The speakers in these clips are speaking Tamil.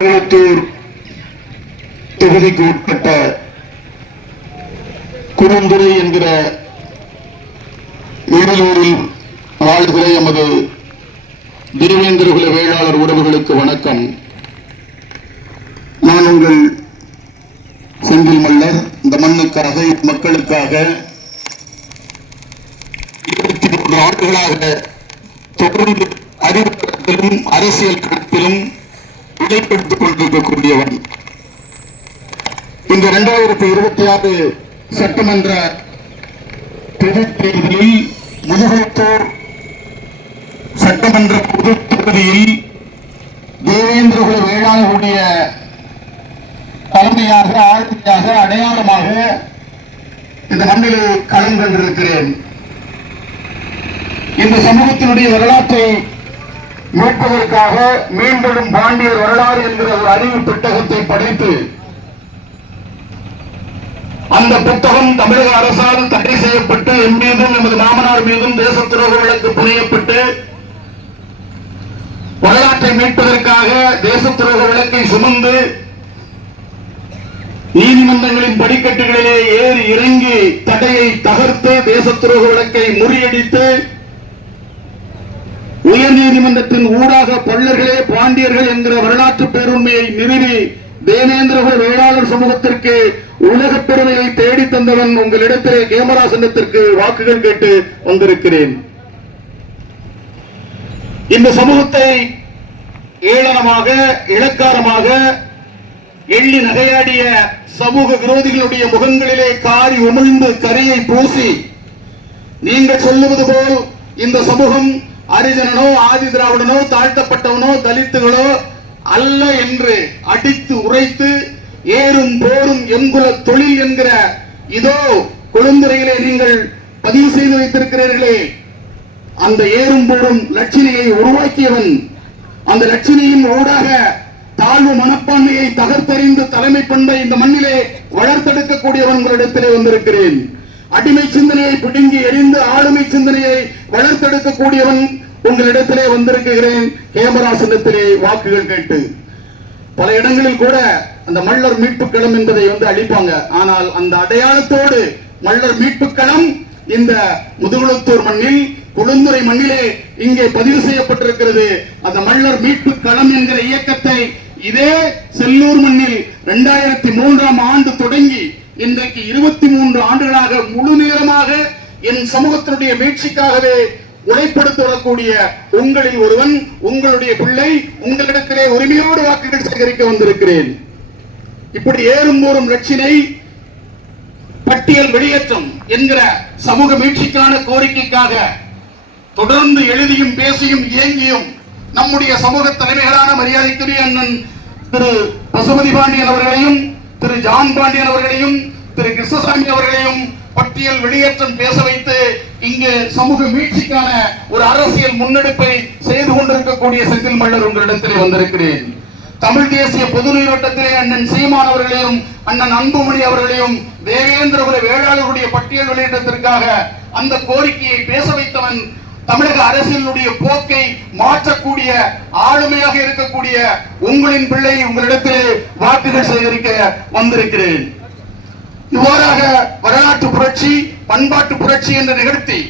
முதுகுளத்தூர் தொகுதிக்கு உட்பட்ட குறுந்துறை என்கிற வேடலூரில் வாழ்கிற எமது தேவேந்திரகுல வேளாளர் உறவுகளுக்கு வணக்கம். நான் உங்கள் செந்தில் மல்லர். இந்த மண்ணுக்காக மக்களுக்காக 23 ஆண்டுகளாக தொடர்ந்து அறிவுறுத்தலும் அரசியல் களத்திலும் உழைப்படுத்திக் கொண்டிருக்கக்கூடியவன். இந்த 2026 சட்டமன்ற பொதுத் தேர்தலில் முதுகுளத்தூர் சட்டமன்ற பொது தொகுதியில் தேவேந்திரகுல வேளாளர்களுடைய தலைமையாக ஆளுமையாக அடையாளமாக இந்த மண்ணிலே களம் கண்டிருக்கிறேன். இந்த சமூகத்தினுடைய வரலாற்றை மீட்பதற்காக மீண்டும் பாண்டியர் வரலாறு என்கிற ஒரு அறிவு புத்தகத்தை படைத்து அந்த புத்தகம் தமிழக அரசால் தடை செய்யப்பட்டு என் மீதும் எமது மாமனார் மீதும் தேச துரோக வழக்கு புனையப்பட்டு வரலாற்றை மீட்பதற்காக தேச துரோக வழக்கை சுமந்து நீதிமன்றங்களின் படிக்கட்டுகளிலே ஏறி இறங்கி தடையை தகர்த்து தேச துரோக வழக்கை முறியடித்து உயர் நீதிமன்றத்தின் ஊடாக பல்லர்களே பாண்டியர்கள் என்கிற வரலாற்று பேருண்மையை நிறுவி தேவேந்திரகுல வேளாளர் சமூகத்திற்கு உலக பெருமையை தேடி தந்தவன் உங்களிடத்திலே கேமரா சின்னத்திற்கு வாக்குகள் கேட்டு வந்திருக்கிறேன். இந்த சமூகத்தை ஏளனமாக இலக்காரமாக எள்ளி நகையாடிய சமூக விரோதிகளுடைய முகங்களிலே காரி உமிழ்ந்து கரையை பூசி நீங்கள் சொல்லுவது போல் இந்த சமூகம் அரிஜனனோ ஆதி திராவிடனோ தாழ்த்தப்பட்டவனோ தலித்துகளோ அல்ல என்று அடித்து உரைத்து ஏறும் போரும் எங்குல தொழில் என்கிற இதோ கொழுந்துறையிலே நீங்கள் பதிவு செய்து வைத்திருக்கிறீர்களே, அந்த ஏறும் போரும் லட்சணையை உருவாக்கியவன், அந்த லட்சணையின் ஊடாக தாழ்வு மனப்பான்மையை தகர்த்தறிந்து தலைமை பண்பை இந்த மண்ணிலே வளர்த்தெடுக்கக்கூடியவன் உங்களிடத்திலே வந்திருக்கிறேன். அடிமை சிந்தனையை பிடுங்கி எரிந்து ஆளுமை சிந்தனையை வளர்த்தெடுக்கக்கூடியவன் உங்களிடத்திலே வந்திருக்கிறேன். கேமரா சின்னத்திலே வாக்குகள் கேட்டு பல இடங்களில் கூட அந்த மல்லர் மீட்புக்களம் என்பதை அளிப்பாங்க. ஆனால் அந்த அடையாளத்தோடு மல்லர் மீட்புக்களம் இந்த முதுகுளத்தூர் மண்ணில் குழுந்துறை மண்ணிலே இங்கே பதிவு செய்யப்பட்டிருக்கிறது. அந்த மல்லர் மீட்பு களம் என்கிற இயக்கத்தை இதே செல்லூர் மண்ணில் 2003ஆம் ஆண்டு தொடங்கி இன்றைக்கு 23 ஆண்டுகளாக முழு நேரமாக என் சமூகத்தினுடைய மீட்சிக்காகவே உழைப்படுத்த வரக்கூடிய உங்களில் ஒருவன், உங்களுடைய பிள்ளை, உங்களிடத்திலே உரிமையோடு வாக்குகள் சேகரிக்க வந்திருக்கிறேன். இப்படி ஏறும் போரும் லட்சினை பட்டியல் வெளியேற்றம் என்கிற சமூக மீட்சிக்கான கோரிக்கைக்காக தொடர்ந்து எழுதியும் பேசியும் இயங்கியும் நம்முடைய சமூக தலைமைகளான மரியாதைக்குரிய அண்ணன் திரு பசுபதி பாண்டியன் அவர்களையும் திரு ஜான் பாண்டியன் அவர்களையும் திரு கிருஷ்ணசாமி அவர்களையும் பட்டியல் வெளியேற்றம் பேச வைத்து இங்கு சமூக மீட்சிக்கான ஒரு அரசியல் முன்னெடுப்பை செய்து கொண்டிருக்கக்கூடிய செந்தில் மல்லர் உங்களிடத்திலே வந்திருக்கிறேன். தமிழ் தேசிய பொது நீரோட்டத்திலே அண்ணன் சீமான் அவர்களையும் அண்ணன் அன்புமணி அவர்களையும் தேவேந்திரகுல வேளாளர்களுடைய பட்டியல் வெளியேற்றத்திற்காக அந்த கோரிக்கையை பேச வைத்தவன், தமிழக அரசியலுடைய போக்கை மாற்றக்கூடிய ஆளுமையாக இருக்கக்கூடிய உங்களின் பிள்ளை உங்களிடத்திலே வாக்குகள் சேகரிக்க வந்திருக்கிறேன். இவ்வாறாக வரலாற்று புரட்சி பண்பாட்டு புரட்சி என்று நிகழ்த்தி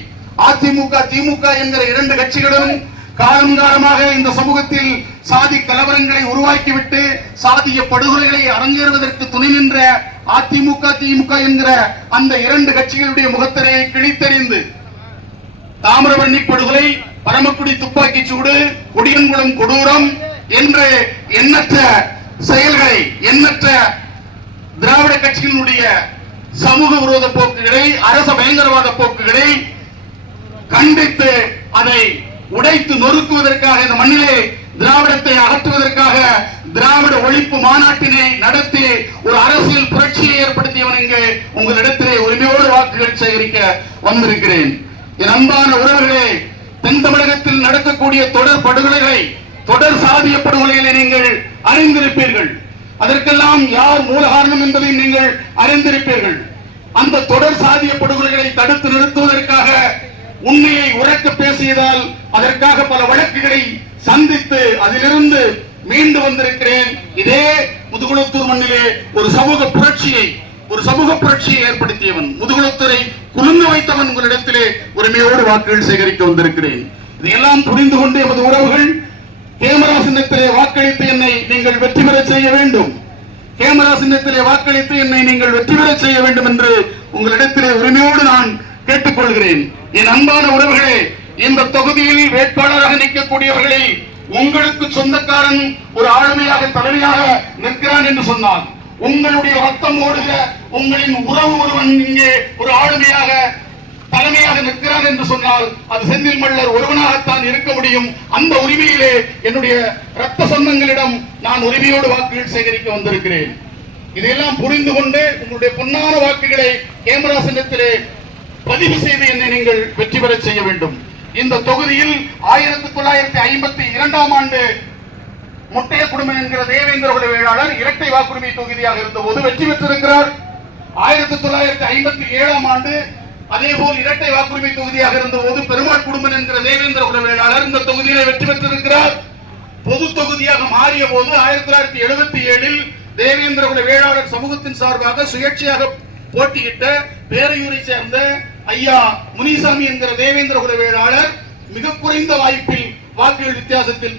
அதிமுக திமுக என்கிற 2 கட்சிகளும் காலம் காலமாக இந்த சமூகத்தில் சாதி கலவரங்களை உருவாக்கிவிட்டு சாதிய படுகொலைகளை அரங்கேறுவதற்கு துணை நின்ற அதிமுக திமுக என்கிற அந்த 2 கட்சிகளுடைய முகத்திரையை கிழித்தெறிந்து தாமிரபரணி படுகொலை, பரமக்குடி துப்பாக்கி சூடு, கொடியன்குளம் கொடூரம் என்று எண்ணற்ற செயல்களை எண்ணற்ற திராவிட கட்சிகளுடைய சமூக விரோத போக்குகளை அரச பயங்கரவாத போக்குகளை கண்டித்து அதை உடைத்து நொறுக்குவதற்காக இந்த மண்ணிலே திராவிடத்தை அகற்றுவதற்காக திராவிட ஒழிப்பு மாநாட்டினை நடத்தி ஒரு அரசியல் புரட்சியை ஏற்படுத்தியவன் இங்கு உங்களிடத்திலே உரிமையோடு வாக்குகள் சேகரிக்க வந்திருக்கிறேன். என் அன்பான உறவுகளே, தென் தமிழகத்தில் நடக்கக்கூடிய தொடர் படுகொலைகளை, தொடர் சாதிய படுகொலைகளை நீங்கள் அறிந்திருப்பீர்கள். அதற்கெல்லாம் யார் மூல காரணம் என்பதை நீங்கள் அறிந்திருப்பீர்கள். அந்த தொடர் சாதிய படுகொலைகளை தடுத்து நிறுத்துவதற்காக உண்மையை உரக்க பேசியதால் அதற்காக பல வழக்குகளை சந்தித்து அதிலிருந்து மீண்டு வந்திருக்கிறேன். இதே முதுகுளத்தூர் மண்ணிலே ஒரு சமூக புரட்சியை ஏற்படுத்தியவன், முதுகுளத்தூரை குலுங்க வைத்தவன் உங்களிடத்திலே உரிமையோடு வாக்குகள் சேகரிக்க வந்திருக்கிறேன். இதையெல்லாம் புரிந்து கொண்டு எமது உறவுகள் கேமரா சின்னத்திலே வாக்களித்து என்னை நீங்கள் வெற்றி பெற செய்ய வேண்டும், கேமரா சின்னத்திலே வாக்களித்து என்னை நீங்கள் வெற்றி பெற செய்ய வேண்டும் என்று உங்களிடத்திலே உரிமையோடு நான் கேட்டுக்கொள்கிறேன். என் அன்பான உறவுகளே, இந்த தொகுதியில் வேட்பாளராக நிற்கக்கூடியவர்களில் உங்களுக்கு சொந்தக்காரன் ஒரு ஆளுமையாக தலைமையாக நிற்கிறான் என்று சொன்னால், உங்களுடைய ரத்தம் ஓடுகிற உங்களின் உறவு ஒருவன் இங்கே ஒரு ஆளுமையாக தலைமையாக நிற்கிறார் என்று சொன்னால் அது செந்தில் மல்லர் ஒருவனாகத்தான் இருக்க முடியும். அந்த உரிமையிலே என்னுடைய ரத்த சொந்தங்களிடம் நான் உரிமையோடு வாக்குகள் சேகரிக்க வந்திருக்கிறேன். இதையெல்லாம் புரிந்து கொண்டு உங்களுடைய பொன்னான வாக்குகளை கேமரா சின்னத்திலே பதிவு செய்து என்னை நீங்கள் வெற்றி பெற செய்ய வேண்டும். இந்த தொகுதியில் 1952ஆம் ஆண்டு முட்டைய குடும்பம் என்கிற தேவேந்திர குல வேளாளர் இரட்டை வாக்குரிமை தொகுதியாக இருந்தபோது வெற்றி பெற்றிருக்கிறார். 1957ஆம் ஆண்டு அதேபோல் இரட்டை வாக்குரிமை தொகுதியாக இருந்தபோது பெருமாள் குடும்பம் என்கிற தேவேந்திர குல வேளாளர் இந்த தொகுதியிலே வெற்றி பெற்றிருக்கிறார். பொது தொகுதியாக மாறிய போது 1977இல் தேவேந்திர குல வேளாளர் சமூகத்தின் சார்பாக சுயேட்சையாக போட்டியிட்ட பேரையூரை சேர்ந்த ஐயா முனிசாமி என்கிற தேவேந்திர குல வேளாளர் மிக குறைந்த வாய்ப்பில் வாக்குகள் வித்தியாசத்தில்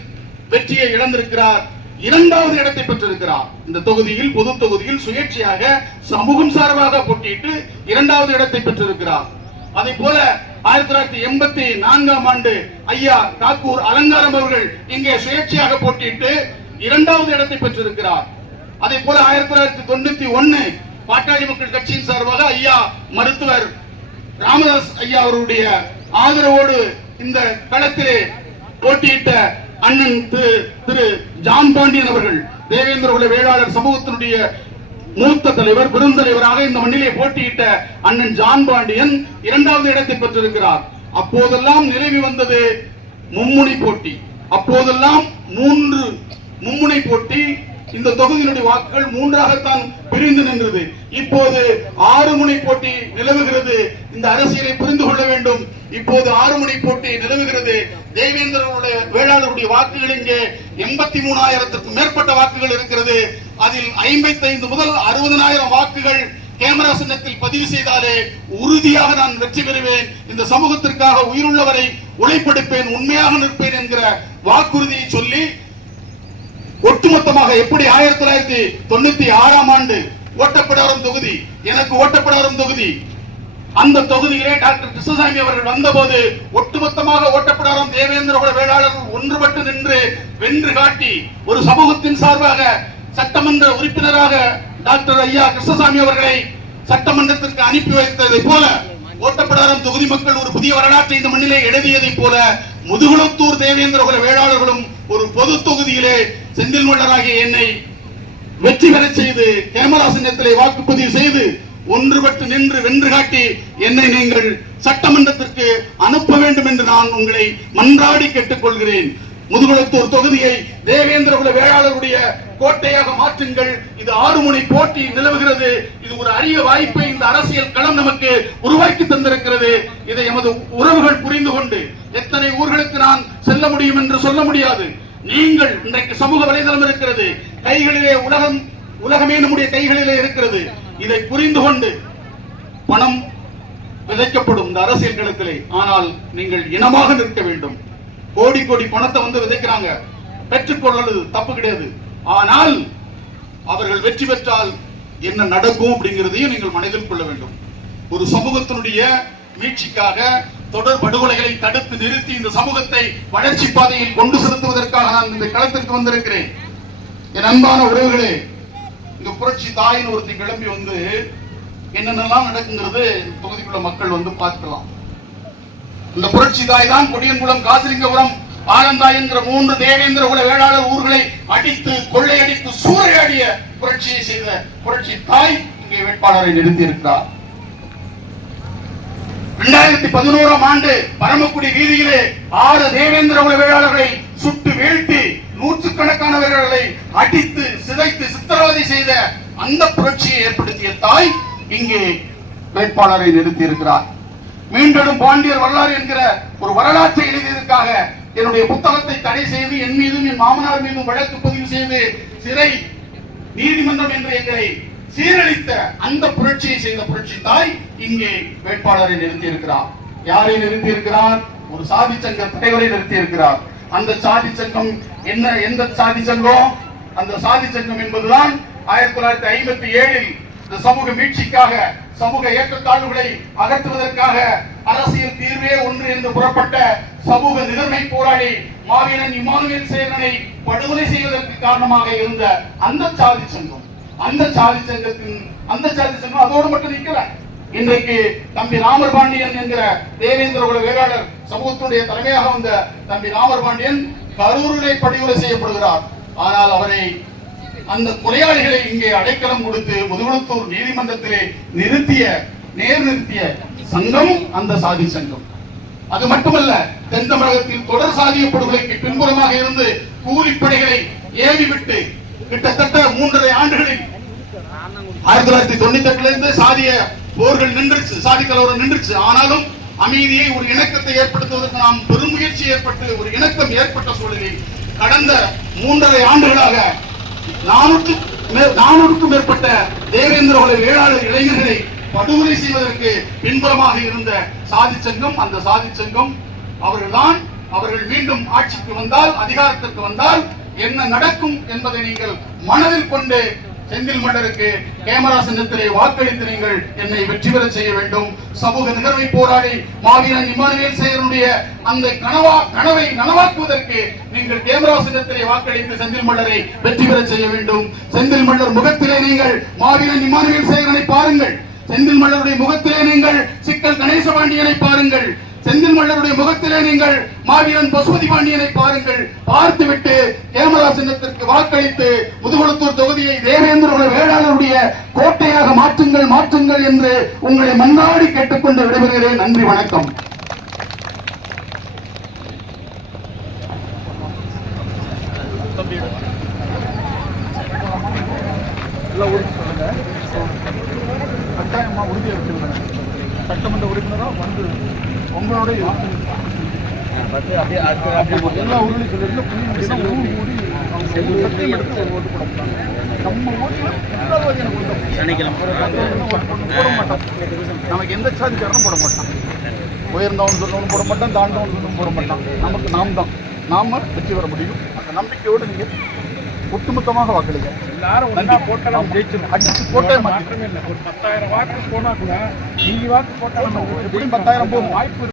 வெற்றியை இழந்திருக்கிறார். இரண்டாவது இடத்தை பெற்றிருக்கிறார். இந்த தொகுதியில் பொது தொகுதியில் சுயேட்சையாக சமூகம் சார்பாக போட்டியிட்டு இரண்டாவது இடத்தை பெற்றிருக்கிறார். அதே போல 1984ஆம் ஆண்டு ஐயா காக்கூர் அலங்காரம் அவர்கள் இங்கே சுயேட்சையாக போட்டியிட்டு இரண்டாவது இடத்தை பெற்றிருக்கிறார். அதே போல 1991 பாட்டாளி மக்கள் கட்சியின் சார்பாக ஐயா மருத்துவர் ராமதாஸ் ஐயா அவருடைய ஆதரவோடு இந்த களத்திலே போட்டியிட்ட அண்ணன் திரு ஜான் பாண்டியன் அவர்கள் தேவேந்திர குல வேளாளர் சமூகத்தினுடைய மூத்த தலைவர் பெருந்தலைவராக இந்த மண்ணிலே போட்டியிட்ட அண்ணன் ஜான் பாண்டியன் இரண்டாவது இடத்தை பெற்றிருக்கிறார். அப்போதெல்லாம் நிலவி வந்தது மும்முனை போட்டி. அப்போதெல்லாம் 3 மும்முனை போட்டி. இந்த தொகுதியினுடைய வாக்குகள் 3ஆகத்தான் பிரிந்து நின்றது. இப்போது 6 முனை போட்டி நிலவுகிறது. இந்த அரசியலை புரிந்து கொள்ள வேண்டும். இப்போது 6 முனை போட்டி நிலவுகிறது. தேவேந்திர வேளாளருடைய வாக்குகள் இங்கே 83,000க்கும் மேற்பட்ட வாக்குகள் இருக்கிறது. அதில் 55 முதல் 60,000 வாக்குகள் கேமரா சின்னத்தில் பதிவு செய்தாலே உறுதியாக நான் வெற்றி பெறுவேன். இந்த சமூகத்திற்காக உயிருள்ளவரை உழைப்பெடுப்பேன், உண்மையாக நிற்பேன் என்கிற வாக்குறுதியை சொல்லி ஒட்டுமொத்தமாக எப்படி 1996ஆம் ஆண்டு ஓட்டப்பிடாரம் தொகுதி எனக்கு ஓட்டப்பிடாரம் தொகுதி, அந்த தொகுதியிலே டாக்டர் கிருஷ்ணசாமி அவர்கள் வந்தபோது ஒட்டுமொத்தமாக ஓட்டப்பிடாரம் தேவேந்திர குல வேளாளர்கள் ஒன்றுபட்டு நின்று வென்று காட்டி ஒரு சமூகத்தின் சார்பாக சட்டமன்ற உறுப்பினராக டாக்டர் ஐயா கிருஷ்ணசாமி அவர்களை சட்டமன்றத்திற்கு அனுப்பி வைத்ததை போல ஓட்டப்பிடாரம் தொகுதி மக்கள் ஒரு புதிய வரலாற்றை இந்த மண்ணிலே எழுதியதை போல முதுகுளத்தூர் தேவேந்திர குல வேளாளர்களும் ஒரு பொது தொகுதியிலே செந்தில் மல்லராகிய என்னை வெற்றி பெற செய்து கேமரா சின்னத்திலே வாக்குப்பதிவு செய்து ஒன்றுபட்டு நின்று வென்று காட்டி என்னை நீங்கள் சட்டமன்றத்திற்கு அனுப்ப வேண்டும் என்று நான் உங்களை மன்றாடி கேட்டுக்கொள்கிறேன். முதுகுளத்தூர் தொகுதியை தேவேந்திர குல வேளாளருடைய கோட்டையாக மாற்றுங்கள். இது 6 முனை போட்டி நிலவுகிறது. இது ஒரு அரிய வாய்ப்பை இந்த அரசியல் களம் நமக்கு உருவாக்கி தந்திருக்கிறது. இதை எமது உறவுகள் புரிந்து கொண்டு எத்தனை ஊர்களுக்கு நான் செல்ல முடியும் என்று சொல்ல முடியாது. நீங்கள் இன்றைக்கு சமூக வலைதளம் இருக்கிறது, கைகளிலே உலகமே நம்முடைய கைகளிலே இருக்கிறது. இதை புரிந்து கொண்டு பணம் விதைக்கப்படும் இந்த அரசியல் களத்திலே, ஆனால் நீங்கள் இனமாக நிற்க வேண்டும். கோடி கோடி பணத்தை வந்து விதைக்கிறாங்க, பெற்றுக்கொள்வது தப்பு கிடையாது. ஆனால் அவர்கள் வெற்றி பெற்றால் என்ன நடக்கும் அப்படிங்கிறதையும் நீங்கள் மனதில் கொள்ள வேண்டும். ஒரு சமூகத்தினுடைய மீட்சிக்காக தொடர் படுகொலைகளை தடுத்து நிறுத்தி இந்த சமூகத்தை வளர்ச்சி பாதையில் கொண்டு செலுத்துவதற்காக நான் இந்த களத்திற்கு வந்திருக்கிறேன். என் அன்பான உறவுகளே, இந்த புரட்சி தாயின் ஒருத்தி கிளம்பி வந்து என்னென்னலாம் நடக்குங்கிறது தொகுதிக்குள்ள மக்கள் வந்து பார்க்கலாம். இந்த புரட்சி தாய் தான் கொடியன்குளம், காசிலிங்கபுரம், ஆலந்தாய் என்கிற 3 தேவேந்திர குல வேளாளர் ஊர்களை அடித்து கொள்ளையடித்து சூறையாடிய புரட்சியை செய்த புரட்சி தாய் இங்கே வேட்பாளரை நிறுத்தி இருக்கிறார். 2011ஆம் ஆண்டு பரமக்குடி வீதியிலே 6 தேவேந்திர குல வேளாளர்களை சுட்டு வீழ்த்தி நூற்றுக்கணக்கானவர்களை அடித்து சிதைத்து சித்திரவதை செய்த அந்த புரட்சியை ஏற்படுத்திய தாய் இங்கே வேட்பாளரை நிறுத்தி இருக்கிறார். மீண்டும் பாண்டியர் வரலாறு என்கிற ஒரு வரலாற்றை எழுதியதற்காக என்னுடைய புத்தகத்தை தடை செய்து என் மீதும் என் மாமனார் மீதும் வழக்கு பதிவு செய்து சிறை நீதிமன்றம் என்று எங்களை சீரழித்த அந்த புரட்சியை செய்த புரட்சி தாய் இங்கே வேட்பாளரை நிறுத்தி இருக்கிறார். யாரை நிறுத்தி இருக்கிறார்? ஒரு சாதி சங்க தலைவரை நிறுத்தி இருக்கிறார். அந்த சாதி சங்கம் என்ன? எந்த சாதி சங்கம்? அந்த சாதி சங்கம் என்பதுதான் 1957 இந்த சமூக மீட்சிக்காக, சமூக ஏற்றத்தாழ்வுகளை அகற்றுவதற்காக அரசியல் தீர்வே ஒன்று என்று புறப்பட்ட சமூக நிகழ்மை போராளி மாவீரன் இமானுவேல் சேகரனை படுகொலை செய்வதற்கு காரணமாக இருந்த அந்த சாதி சங்கம். அந்த சாதி சங்கம் அதோடு மட்டும் நிற்கல. இன்றைக்கு தம்பி ராமர் பாண்டியன் என்கிற தேவேந்திர குல வேளாளர் சமூகத்துடைய தலைமையாக வந்த தம்பி ராமர் பாண்டியன் கரூரிலே படுகொலை செய்யப்படுகிறார். ஆனால் அவரை, அந்த கொலையாளிகளை இங்கே அடைக்கலம் கொடுத்து முதுகுளத்தூர் நீதிமன்றத்திலே நிறுத்திய சங்கம் அந்த சாதி சங்கம். அது மட்டுமல்ல, தென் தமிழகத்தில் தொடர் சாதிய படுகொலைக்கு பின்புறமாக இருந்து கூலிப்படைகளை ஏவிவிட்டு கிட்டத்தட்ட 3.5 ஆண்டுகளில் 1998 இருந்து சாதிய போர்கள் நின்றுச்சு, சாதி கலவரம் நின்றுச்சு. ஆனாலும் அமைதியை, ஒரு இணக்கத்தை ஏற்படுத்துவதற்கு நாம் பெரும் முயற்சி ஏற்பட்டு ஒரு இணக்கம் ஏற்பட்ட சூழலில் கடந்த 3.5 ஆண்டுகளாக 400க்கும் மேற்பட்ட தேவேந்திர குல வேளாளர் இளைஞர்களை படுகொலை செய்வதற்கு பின்புறமாக இருந்த சாதி சங்கம் அந்த சாதி சங்கம் அவர்கள் மீண்டும் ஆட்சிக்கு வந்தால், அதிகாரத்திற்கு வந்தால் என்ன நடக்கும் என்பதை நீங்கள் மனதில் கொண்டு செந்தில் மன்னருக்கு கேமரா சின்னத்திலே வாக்களித்து நீங்கள் என்னை வெற்றி பெற செய்ய வேண்டும். சமூக நிகழ்வை போராடி மாவீரன் இமானுவேல் சேகரனுடைய அந்த கனவை நனவாக்குவதற்கு நீங்கள் கேமரா சின்னத்திலே வாக்களித்து செந்தில் மன்னரை வெற்றி பெற செய்ய வேண்டும். செந்தில் மன்னர் முகத்திலே நீங்கள் மாவீரன் இமானுவேல் சேகரனை பாருங்கள். செந்தில் மன்னருடைய முகத்திலே நீங்கள் சிக்கல் கணேசபாண்டியனை பாருங்கள். செந்தில் மன்னருடைய முகத்திலே நீங்கள் மாவீரன் பசுபதி பாண்டியனை பாருங்கள். பார்த்துவிட்டு கேமரா சின்னத்திற்கு வாக்களித்து முதுகுளத்தூர் தொகுதியை தேவேந்திர குல வேளாளருடைய கோட்டையாக மாற்றுங்கள் என்று உங்களை மன்றாடி கேட்டுக்கொண்டு விடைபெறுகிறேன். நன்றி, வணக்கம். சட்டமன்ற உறுப்பினராக வந்து உங்களுடைய எல்லா ஊர்களையும் நமக்கு எந்த சாதிக்காரனும் போட மாட்டான். உயர்ந்தவன் சொன்னவனும் போட மாட்டான், தாழ்ந்தவன் சொன்னவனும் போட மாட்டான். நமக்கு நாம வெற்றி பெற முடியும். அந்த நம்பிக்கையோடு நீங்க ஒட்டுமொத்தமாக வாக்களிங்க. எல்லாரும் அடிச்சு போட்டே மாற்றமே இல்லை. ஒரு 10,000 வாக்கு போனா கூட நீங்க வாக்கு போட்டா 10,000 போகும் வாய்ப்பு.